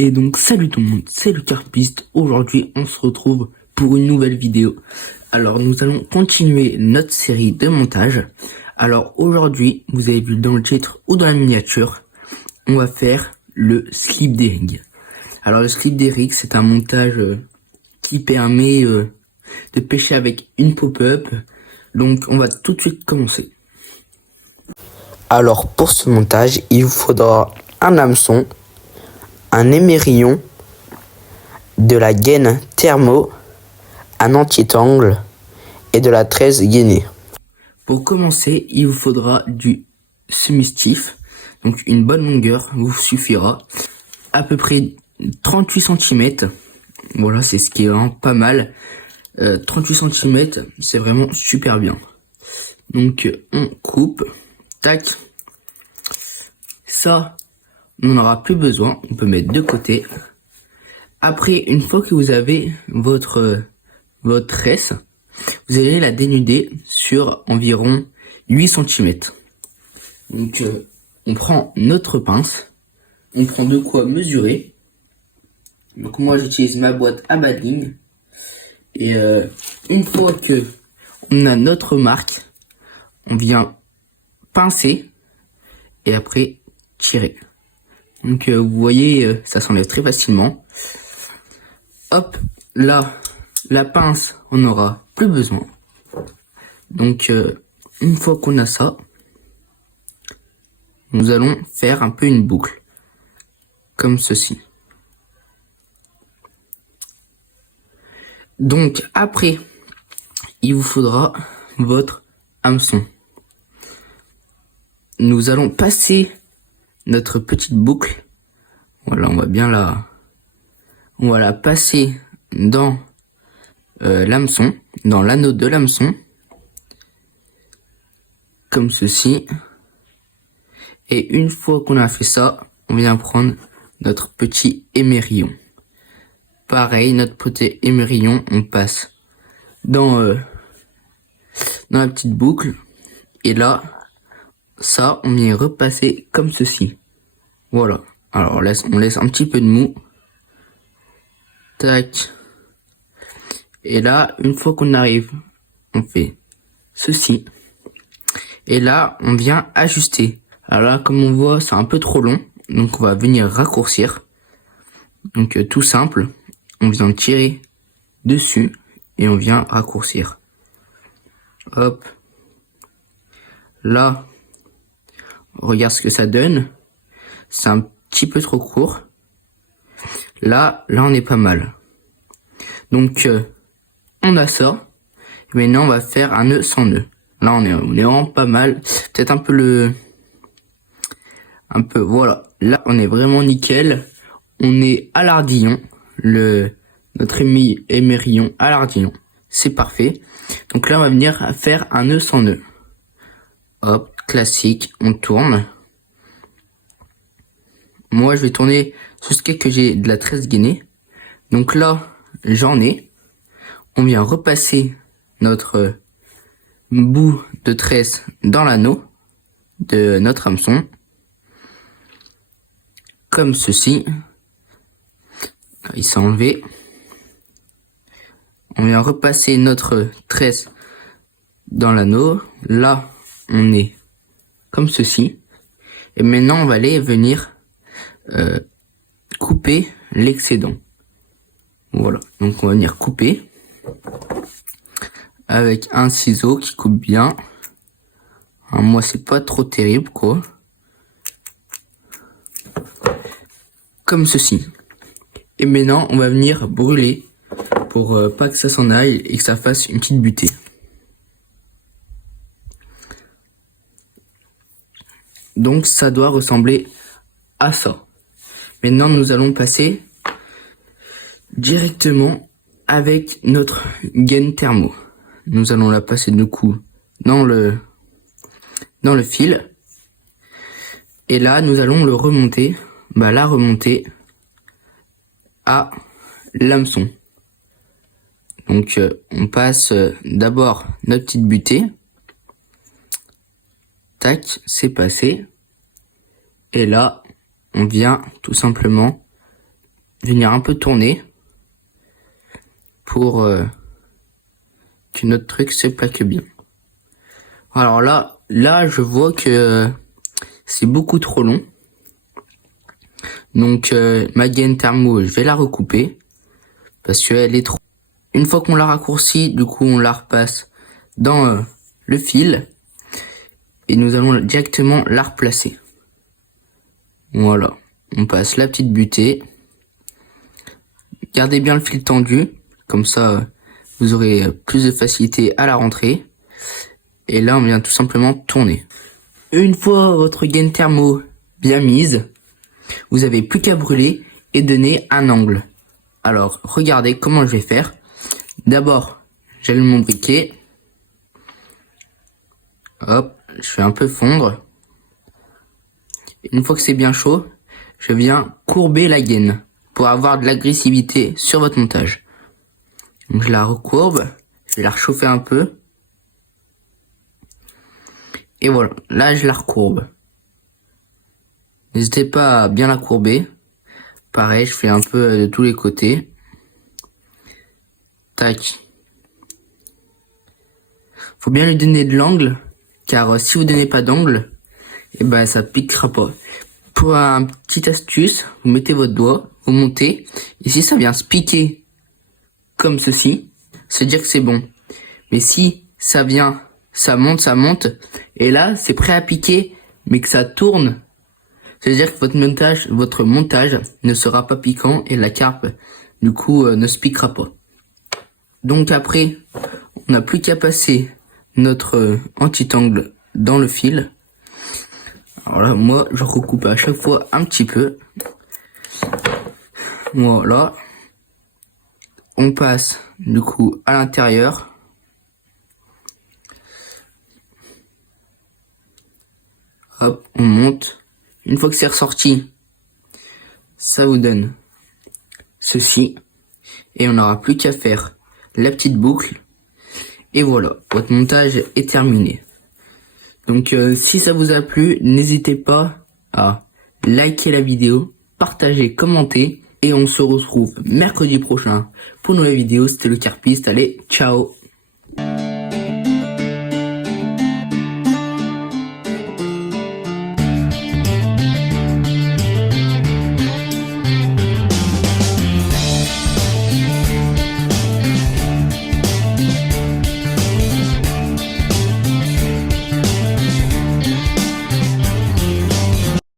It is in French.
Et donc salut tout le monde, c'est le Carpiste. Aujourd'hui on se retrouve pour une nouvelle vidéo. Alors nous allons continuer notre série de montage. Alors aujourd'hui, vous avez vu dans le titre ou dans la miniature, on va faire le slip des rigs. Alors le slip des rigs, c'est un montage qui permet de pêcher avec une pop-up. Donc on va tout de suite commencer. Alors pour ce montage, il vous faudra un hameçon, un émerillon, de la gaine thermo, un anti-tangle et de la tresse gainée. Pour commencer, il vous faudra du semi-stiff, donc une bonne longueur vous suffira, à peu près 38 cm. Voilà, c'est ce qui est vraiment pas mal. 38 cm, c'est vraiment super bien. Donc on coupe, tac. Ça, on n'en aura plus besoin, on peut mettre de côté. Après, une fois que vous avez votre tresse, vous allez la dénuder sur environ 8 cm. Donc, on prend notre pince, on prend de quoi mesurer. Donc moi, j'utilise ma boîte à badling. Et une fois que on a notre marque, on vient pincer et après tirer. Donc vous voyez, ça s'enlève très facilement. Hop, là, la pince, on n'aura plus besoin. Donc, une fois qu'on a ça, nous allons faire un peu une boucle, comme ceci. Donc, après, il vous faudra votre hameçon. Nous allons passer notre petite boucle. Voilà, on va la passer dans l'hameçon, dans l'anneau de l'hameçon, comme ceci. Et une fois qu'on a fait ça, on vient prendre notre petit émerillon. Pareil, notre petit émerillon, on passe dans la petite boucle. Et là, ça, on vient repasser comme ceci. Voilà. Alors, on laisse un petit peu de mou. Tac. Et là, une fois qu'on arrive, on fait ceci. Et là, on vient ajuster. Alors là, comme on voit, c'est un peu trop long. Donc, on va venir raccourcir. Donc, tout simple. On vient tirer dessus et on vient raccourcir. Hop. Là, regarde ce que ça donne. C'est un petit peu trop court. Là, on est pas mal. Donc, on a ça. Maintenant, on va faire un nœud sans nœud. Là, on est vraiment pas mal. Peut-être voilà. Là, on est vraiment nickel. On est à l'ardillon. Notre émerillon à l'ardillon. C'est parfait. Donc là, on va venir faire un nœud sans nœud. Hop, classique. On tourne. Moi, je vais tourner jusqu'à ce que j'ai de la tresse gainée. Donc là, j'en ai. On vient repasser notre bout de tresse dans l'anneau de notre hameçon. Comme ceci. Il s'est enlevé. On vient repasser notre tresse dans l'anneau. Là, on est comme ceci. Et maintenant, on va aller venir couper l'excédent. Voilà. Donc, on va venir couper avec un ciseau qui coupe bien. Alors, moi, c'est pas trop terrible, quoi. Comme ceci. Et maintenant, on va venir brûler pour pas que ça s'en aille et que ça fasse une petite butée. Donc, ça doit ressembler à ça. Maintenant, nous allons passer directement avec notre gaine thermo. Nous allons la passer du coup dans le fil. Et là, nous allons la remonter à l'hameçon. Donc, on passe d'abord notre petite butée. Tac, c'est passé. Et là, on vient tout simplement venir un peu tourner pour que notre truc se plaque bien. Alors là, je vois que c'est beaucoup trop long. Donc ma gaine thermo, je vais la recouper parce qu'elle est trop. Une fois qu'on l'a raccourcie, du coup on la repasse dans le fil et nous allons directement la replacer. Voilà, on passe la petite butée. Gardez bien le fil tendu, comme ça vous aurez plus de facilité à la rentrée. Et là on vient tout simplement tourner. Une fois votre gaine thermo bien mise, vous avez plus qu'à brûler et donner un angle. Alors regardez comment je vais faire. D'abord j'allume mon briquet. Hop, je fais un peu fondre. Une fois que c'est bien chaud, je viens courber la gaine pour avoir de l'agressivité sur votre montage. Donc je la recourbe, je vais la réchauffer un peu. Et voilà, là je la recourbe. N'hésitez pas à bien la courber. Pareil, je fais un peu de tous les côtés. Tac. Faut bien lui donner de l'angle, car si vous donnez pas d'angle, et ben ça piquera pas. Pour un petit astuce, vous mettez votre doigt, vous montez, et si ça vient se piquer comme ceci, c'est dire que c'est bon. Mais si ça vient, ça monte, et là c'est prêt à piquer, mais que ça tourne, c'est-à-dire que votre montage ne sera pas piquant et la carpe du coup ne se piquera pas. Donc après, on n'a plus qu'à passer notre anti-angle dans le fil. Alors là, moi, je recoupe à chaque fois un petit peu. Voilà. On passe du coup à l'intérieur. Hop, on monte. Une fois que c'est ressorti, ça vous donne ceci. Et on n'aura plus qu'à faire la petite boucle. Et voilà, votre montage est terminé. Donc si ça vous a plu, n'hésitez pas à liker la vidéo, partager, commenter. Et on se retrouve mercredi prochain pour une nouvelle vidéo. C'était le Carpiste. Allez, ciao!